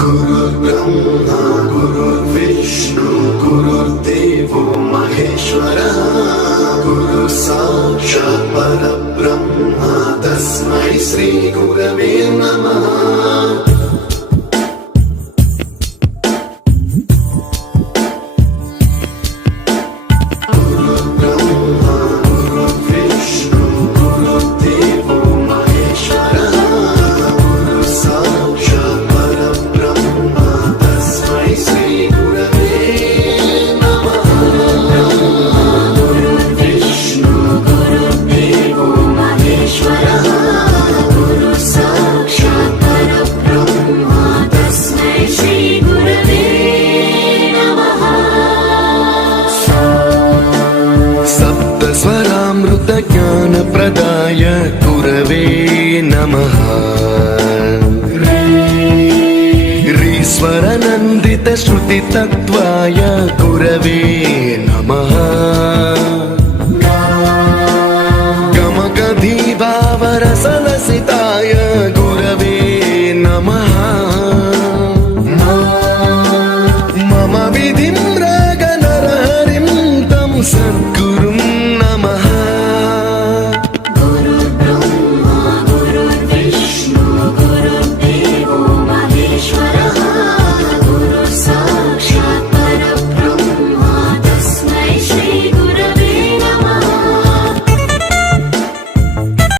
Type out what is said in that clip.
गुरुर्ब्रह्मा गुरुर्विष्णु गुरुर्देवो महेश्वरः गुरु साक्षात् परब्रह्म तस्मै श्री गुरवे नमः। ज्ञानप्रदाय गुरवे नमः। ऋस्वरनन्दितश्रुतितत्त्वाय गुरवे नमः। गमगधीभावरसलसित